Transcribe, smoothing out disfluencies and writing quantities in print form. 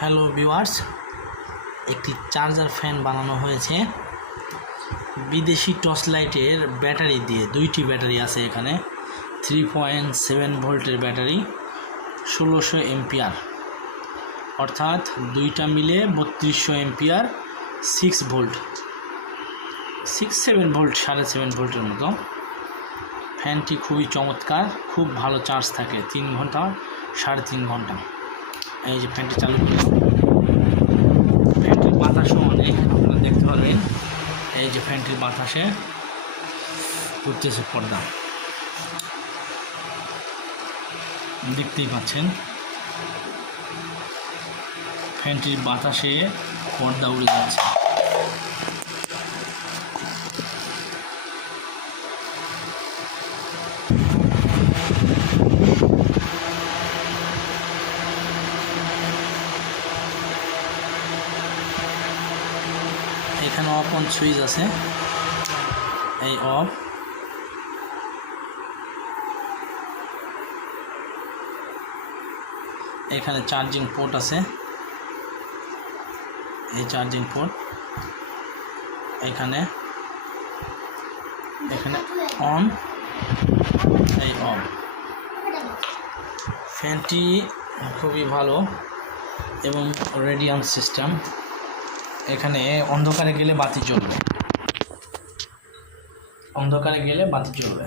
Hello viewers, একটি charger fan বানানো হয়েছে বিদেশি টর্চ লাইটের ব্যাটারি দিয়ে। দুইটি ব্যাটারি আছে এখানে, 3.7 ভোল্টের ব্যাটারি, 1600 এম্পিয়ার, অর্থাৎ দুইটা মিলে 3200 এম্পিয়ার, 6 ভোল্ট, 7 ভোল্ট, 7.5 ভোল্টের মতো। ফ্যানটি খুবই চমৎকার, খুব ভালো চার্জ থাকে, 3 ঘন্টা 3.5 ঘন্টা। এই যে ফ্যানটি চালু করলাম, ফ্যানটির বাতাসও অনেক, আপনারা দেখতে পারবেন। এই যে ফ্যানটির বাতাসে উঠতেছে পর্দা, দেখতেই পাচ্ছেন। ফ্যানটির বাতাসে পর্দা উড়ে যাচ্ছে। এখানে অফ অন সুইচ আছে, এই অফ। এখানে চার্জিং পোর্ট আছে, এই চার্জিং পোর্ট। এখানে অন, এই অফ। ফ্যানটি খুবই ভালো এবং রেডিয়াম সিস্টেম। এখানে অন্ধকারে গেলে বাতি জ্বলবে, অন্ধকারে গেলে বাতি জ্বলবে।